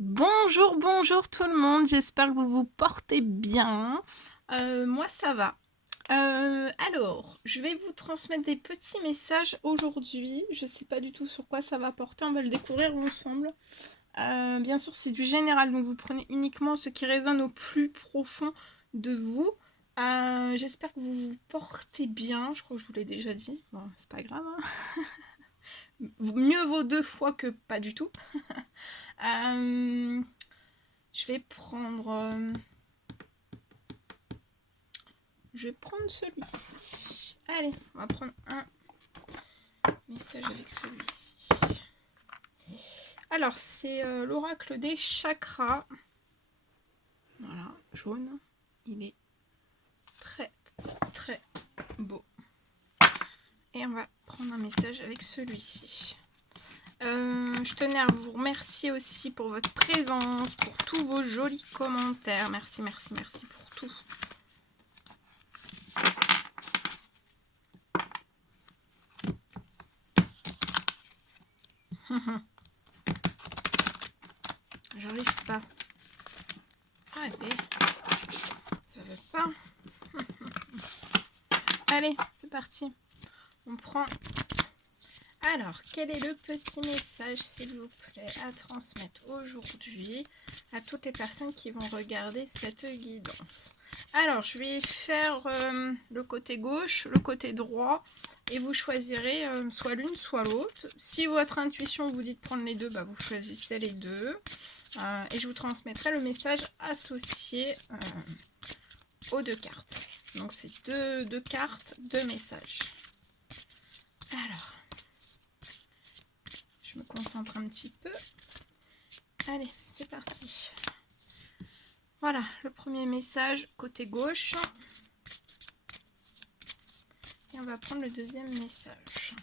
Bonjour, bonjour tout le monde, j'espère que vous vous portez bien. Moi ça va. Alors, je vais vous transmettre des petits messages aujourd'hui. Je ne sais pas du tout sur quoi ça va porter, on va le découvrir ensemble. Bien sûr, c'est du général, donc vous prenez uniquement ce qui résonne au plus profond de vous. J'espère que vous vous portez bien, je crois que je vous l'ai déjà dit. Bon, c'est pas grave, hein. Mieux vaut 2 fois que pas du tout. Je vais prendre... celui-ci. Allez, on va prendre un message avec celui-ci. Alors, c'est l'oracle des chakras. Voilà, jaune. Il est très, très beau. Et on va prendre un message avec celui-ci. Je tenais à vous remercier aussi pour votre présence, pour tous vos jolis commentaires. Merci, merci, merci pour tout. J'arrive pas. Allez, ça veut pas. Allez, c'est parti. On prend. Alors, quel est le petit message, s'il vous plaît, à transmettre aujourd'hui à toutes les personnes qui vont regarder cette guidance? Alors, je vais faire le côté gauche, le côté droit, et vous choisirez soit l'une, soit l'autre. Si votre intuition vous dit de prendre les deux, bah, vous choisissez les deux. Et je vous transmettrai le message associé aux deux cartes. Donc, c'est deux cartes, deux messages. Alors, je me concentre un petit peu. Allez, c'est parti. Voilà, le premier message côté gauche. Et on va prendre le deuxième message.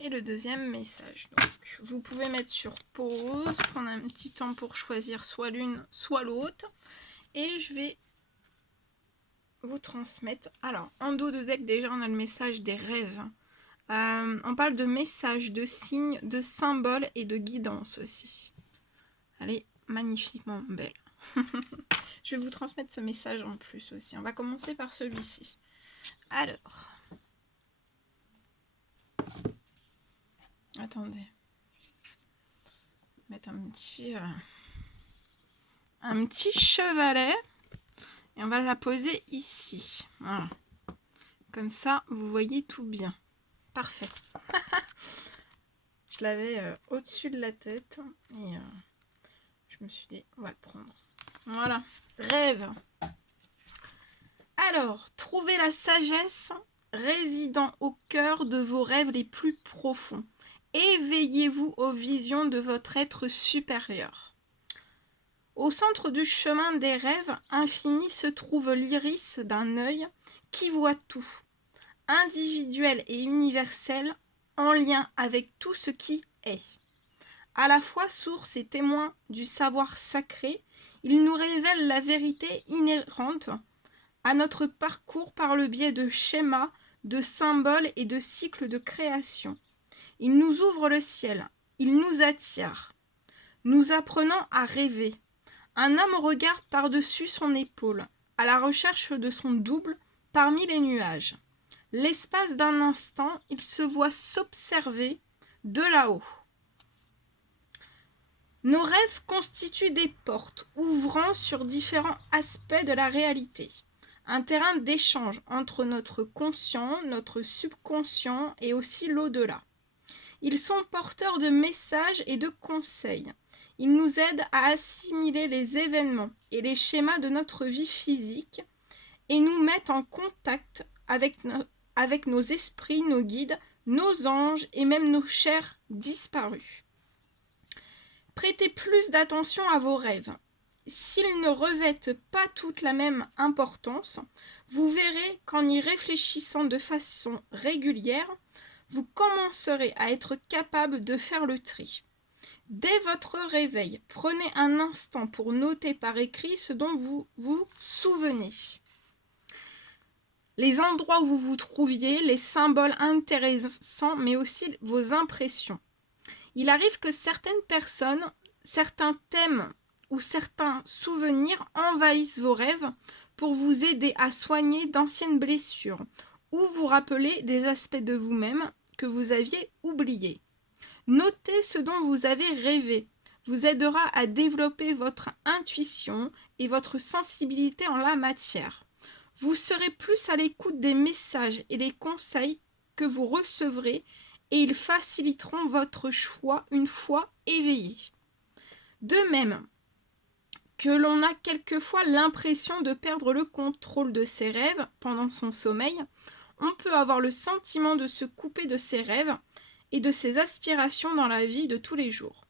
Et le deuxième message. Donc, vous pouvez mettre sur pause, prendre un petit temps pour choisir soit l'une, soit l'autre. Et je vais vous transmettre. Alors, en dos de deck, déjà, on a le message des rêves. On parle de messages, de signes, de symboles et de guidance aussi. Elle est magnifiquement belle. Je vais vous transmettre ce message en plus aussi. On va commencer par celui-ci. Alors. Attendez. Mettre un petit chevalet. Et on va la poser ici. Voilà. Comme ça, vous voyez tout bien. Parfait. Je l'avais au-dessus de la tête. Et je me suis dit, on va le prendre. Voilà. Rêve. Alors, trouvez la sagesse résidant au cœur de vos rêves les plus profonds. Éveillez-vous aux visions de votre être supérieur. Au centre du chemin des rêves infinis se trouve l'iris d'un œil qui voit tout, individuel et universel, en lien avec tout ce qui est. À la fois source et témoin du savoir sacré, il nous révèle la vérité inhérente à notre parcours par le biais de schémas, de symboles et de cycles de création. Il nous ouvre le ciel, il nous attire, nous apprenant à rêver. Un homme regarde par-dessus son épaule, à la recherche de son double parmi les nuages. L'espace d'un instant, il se voit s'observer de là-haut. Nos rêves constituent des portes ouvrant sur différents aspects de la réalité. Un terrain d'échange entre notre conscient, notre subconscient et aussi l'au-delà. Ils sont porteurs de messages et de conseils. Ils nous aident à assimiler les événements et les schémas de notre vie physique et nous mettent en contact avec nos esprits, nos guides, nos anges et même nos chers disparus. Prêtez plus d'attention à vos rêves. S'ils ne revêtent pas toute la même importance, vous verrez qu'en y réfléchissant de façon régulière, vous commencerez à être capable de faire le tri. Dès votre réveil, prenez un instant pour noter par écrit ce dont vous vous souvenez. les endroits où vous vous trouviez, les symboles intéressants, mais aussi vos impressions. Il arrive que certaines personnes, certains thèmes ou certains souvenirs envahissent vos rêves pour vous aider à soigner d'anciennes blessures ou vous rappeler des aspects de vous-même que vous aviez oubliés. Notez ce dont vous avez rêvé vous aidera à développer votre intuition et votre sensibilité en la matière. Vous serez plus à l'écoute des messages et des conseils que vous recevrez et ils faciliteront votre choix une fois éveillé. De même que l'on a quelquefois l'impression de perdre le contrôle de ses rêves pendant son sommeil, on peut avoir le sentiment de se couper de ses rêves et de ses aspirations dans la vie de tous les jours.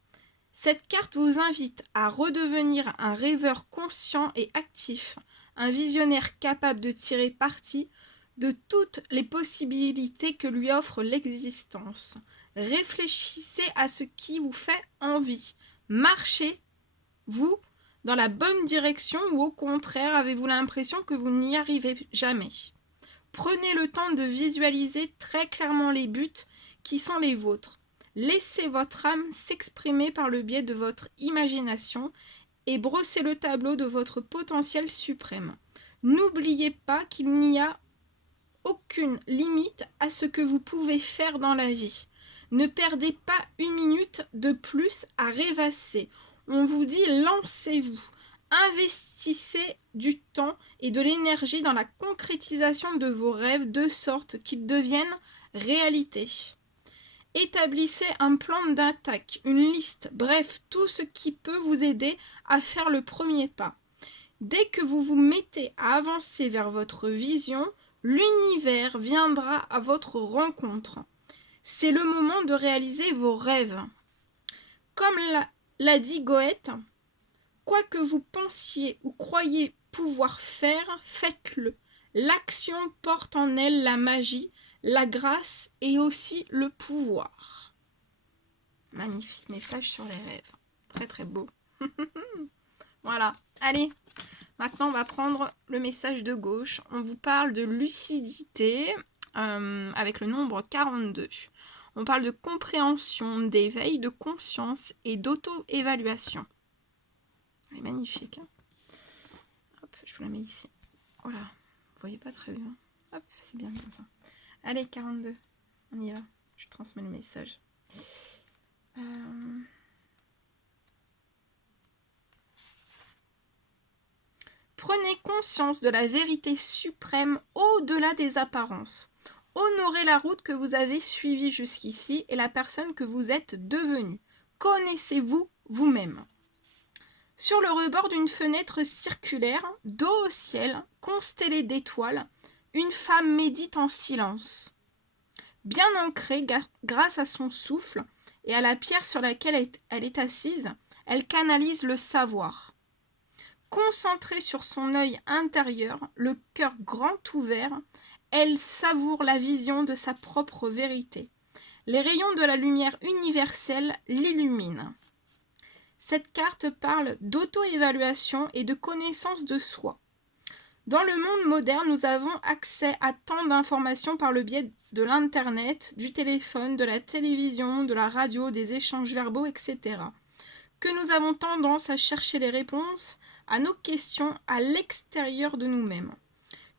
Cette carte vous invite à redevenir un rêveur conscient et actif, un visionnaire capable de tirer parti de toutes les possibilités que lui offre l'existence. Réfléchissez à ce qui vous fait envie. Marchez-vous dans la bonne direction ou au contraire avez-vous l'impression que vous n'y arrivez jamais? Prenez le temps de visualiser très clairement les buts qui sont les vôtres. Laissez votre âme s'exprimer par le biais de votre imagination et brossez le tableau de votre potentiel suprême. N'oubliez pas qu'il n'y a aucune limite à ce que vous pouvez faire dans la vie. Ne perdez pas une minute de plus à rêvasser. On vous dit lancez-vous. Investissez du temps et de l'énergie dans la concrétisation de vos rêves de sorte qu'ils deviennent réalité. Établissez un plan d'attaque, une liste, bref, tout ce qui peut vous aider à faire le premier pas. Dès que vous vous mettez à avancer vers votre vision, l'univers viendra à votre rencontre. C'est le moment de réaliser vos rêves. Comme l'a dit Goethe, quoi que vous pensiez ou croyiez pouvoir faire, faites-le. L'action porte en elle la magie, la grâce et aussi le pouvoir. Magnifique message sur les rêves. Très très beau. Voilà. Allez, maintenant on va prendre le message de gauche. On vous parle de lucidité avec le nombre 42. On parle de compréhension, d'éveil, de conscience et d'auto-évaluation. Elle est magnifique. Hein. Hop, je vous la mets ici. Oh là, vous voyez pas très bien. Hop, c'est bien comme ça. Allez, 42. On y va. Je transmets le message. Prenez conscience de la vérité suprême au-delà des apparences. Honorez la route que vous avez suivie jusqu'ici et la personne que vous êtes devenue. Connaissez-vous vous-même. Sur le rebord d'une fenêtre circulaire, dos au ciel, constellée d'étoiles, une femme médite en silence. Bien ancrée grâce à son souffle et à la pierre sur laquelle elle est assise, elle canalise le savoir. Concentrée sur son œil intérieur, le cœur grand ouvert, elle savoure la vision de sa propre vérité. Les rayons de la lumière universelle l'illuminent. Cette carte parle d'auto-évaluation et de connaissance de soi. Dans le monde moderne, nous avons accès à tant d'informations par le biais de l'Internet, du téléphone, de la télévision, de la radio, des échanges verbaux, etc., que nous avons tendance à chercher les réponses à nos questions à l'extérieur de nous-mêmes.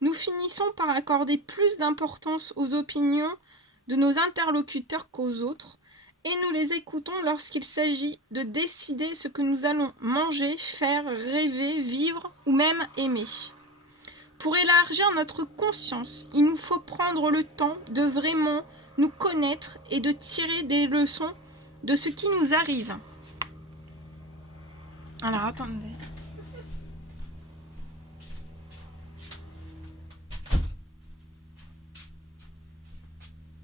Nous finissons par accorder plus d'importance aux opinions de nos interlocuteurs qu'aux autres, et nous les écoutons lorsqu'il s'agit de décider ce que nous allons manger, faire, rêver, vivre ou même aimer. Pour élargir notre conscience, il nous faut prendre le temps de vraiment nous connaître et de tirer des leçons de ce qui nous arrive. Alors, attendez.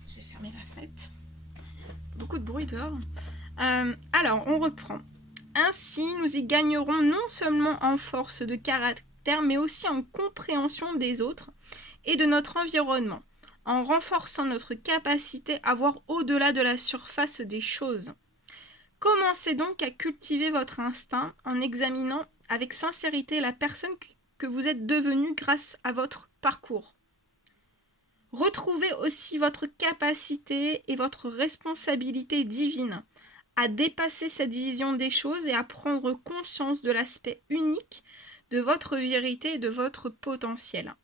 J'ai fermé la fenêtre. Beaucoup de bruit dehors. Alors, on reprend. Ainsi, nous y gagnerons non seulement en force de caractère, mais aussi en compréhension des autres et de notre environnement, en renforçant notre capacité à voir au-delà de la surface des choses. Commencez donc à cultiver votre instinct en examinant avec sincérité la personne que vous êtes devenue grâce à votre parcours. Retrouvez aussi votre capacité et votre responsabilité divine à dépasser cette vision des choses et à prendre conscience de l'aspect unique de votre vérité et de votre potentiel.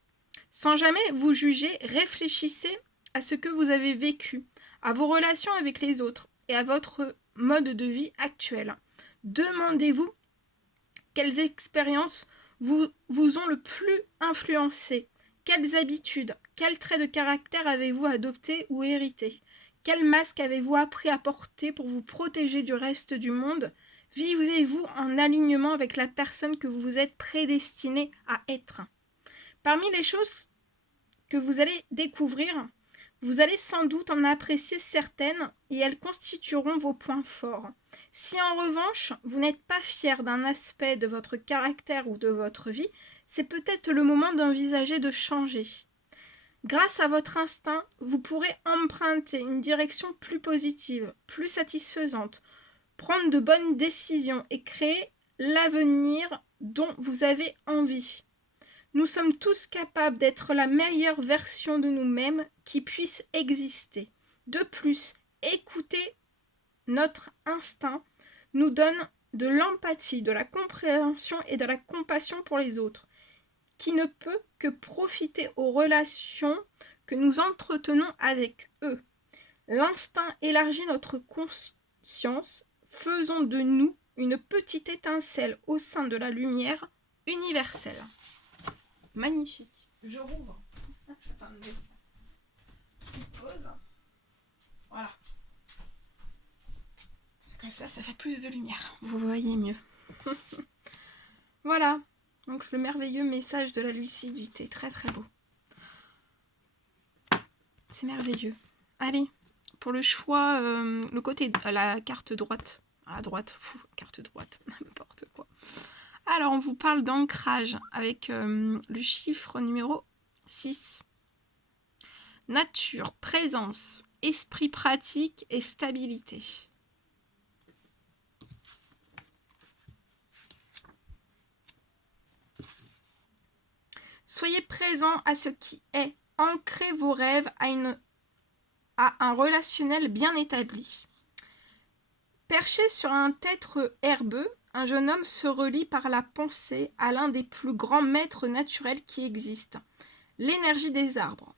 Sans jamais vous juger, réfléchissez à ce que vous avez vécu, à vos relations avec les autres et à votre mode de vie actuel. Demandez-vous quelles expériences vous ont le plus influencé, quelles habitudes, quels traits de caractère avez-vous adoptés ou hérités, quel masque avez-vous appris à porter pour vous protéger du reste du monde? Vivez-vous en alignement avec la personne que vous vous êtes prédestiné à être? Parmi les choses que vous allez découvrir, vous allez sans doute en apprécier certaines et elles constitueront vos points forts. Si en revanche, vous n'êtes pas fier d'un aspect de votre caractère ou de votre vie, c'est peut-être le moment d'envisager de changer. Grâce à votre instinct, vous pourrez emprunter une direction plus positive, plus satisfaisante, prendre de bonnes décisions et créer l'avenir dont vous avez envie. Nous sommes tous capables d'être la meilleure version de nous-mêmes qui puisse exister. De plus, écouter notre instinct nous donne de l'empathie, de la compréhension et de la compassion pour les autres, qui ne peut que profiter aux relations que nous entretenons avec eux. L'instinct élargit notre conscience, faisons de nous une petite étincelle au sein de la lumière universelle. Magnifique. Je rouvre. Attendez. Je pose. Voilà. Comme ça fait plus de lumière. Vous voyez mieux. Voilà. Donc le merveilleux message de la lucidité. Très très beau. C'est merveilleux. Allez. Pour le choix, le côté, la carte droite. À droite. Carte droite. N'importe quoi. Alors, on vous parle d'ancrage avec le chiffre numéro 6. Nature, présence, esprit pratique et stabilité. Soyez présent à ce qui est. Ancrez vos rêves à un relationnel bien établi. Perché sur un tertre herbeux, un jeune homme se relie par la pensée à l'un des plus grands maîtres naturels qui existent, l'énergie des arbres.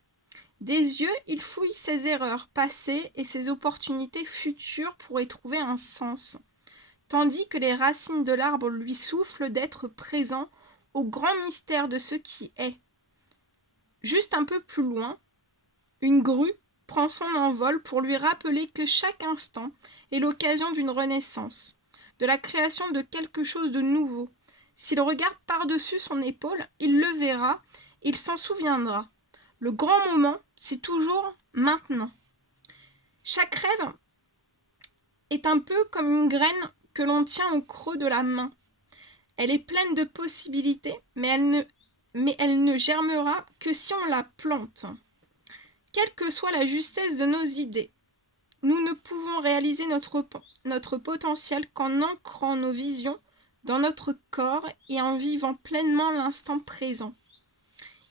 Des yeux, il fouille ses erreurs passées et ses opportunités futures pour y trouver un sens, tandis que les racines de l'arbre lui soufflent d'être présent au grand mystère de ce qui est. Juste un peu plus loin, une grue prend son envol pour lui rappeler que chaque instant est l'occasion d'une renaissance, de la création de quelque chose de nouveau. S'il regarde par-dessus son épaule, il le verra, il s'en souviendra. Le grand moment, c'est toujours maintenant. Chaque rêve est un peu comme une graine que l'on tient au creux de la main. Elle est pleine de possibilités, mais elle ne germera que si on la plante. Quelle que soit la justesse de nos idées, nous ne pouvons réaliser notre potentiel qu'en ancrant nos visions dans notre corps et en vivant pleinement l'instant présent.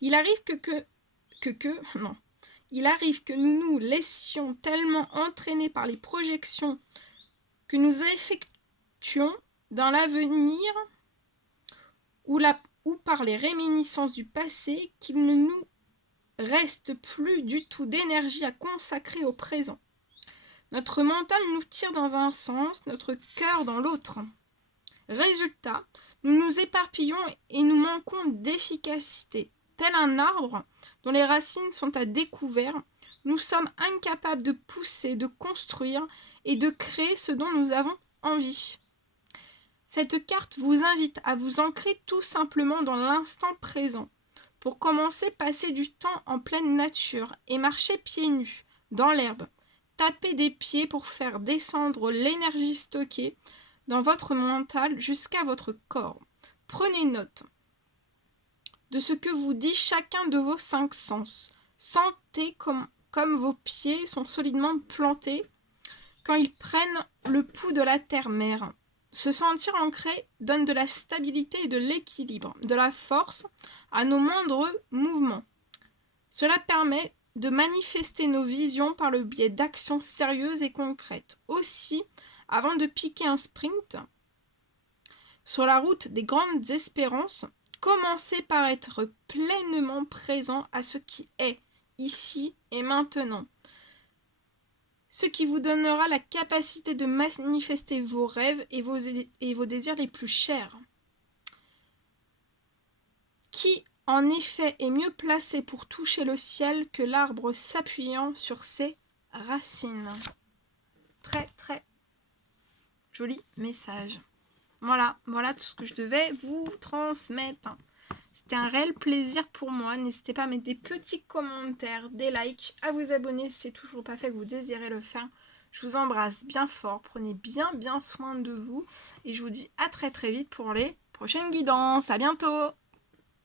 Il arrive que nous nous laissions tellement entraîner par les projections que nous effectuons dans l'avenir ou par les réminiscences du passé qu'il ne nous reste plus du tout d'énergie à consacrer au présent. Notre mental nous tire dans un sens, notre cœur dans l'autre. Résultat, nous nous éparpillons et nous manquons d'efficacité. Tel un arbre dont les racines sont à découvert, nous sommes incapables de pousser, de construire et de créer ce dont nous avons envie. Cette carte vous invite à vous ancrer tout simplement dans l'instant présent. Pour commencer, passez du temps en pleine nature et marchez pieds nus, dans l'herbe. Tapez des pieds pour faire descendre l'énergie stockée dans votre mental jusqu'à votre corps. Prenez note de ce que vous dit chacun de vos 5 sens. Sentez comme vos pieds sont solidement plantés quand ils prennent le pouls de la terre-mère. Se sentir ancré donne de la stabilité et de l'équilibre, de la force à nos moindres mouvements. Cela permet de manifester nos visions par le biais d'actions sérieuses et concrètes. Aussi, avant de piquer un sprint, sur la route des grandes espérances, commencez par être pleinement présent à ce qui est, ici et maintenant. Ce qui vous donnera la capacité de manifester vos rêves et vos désirs les plus chers. Qui, en effet, est mieux placé pour toucher le ciel que l'arbre s'appuyant sur ses racines. Très, très joli message. Voilà tout ce que je devais vous transmettre. C'était un réel plaisir pour moi. N'hésitez pas à mettre des petits commentaires, des likes, à vous abonner si c'est toujours pas fait que vous désirez le faire. Je vous embrasse bien fort. Prenez bien soin de vous. Et je vous dis à très vite pour les prochaines guidances. À bientôt!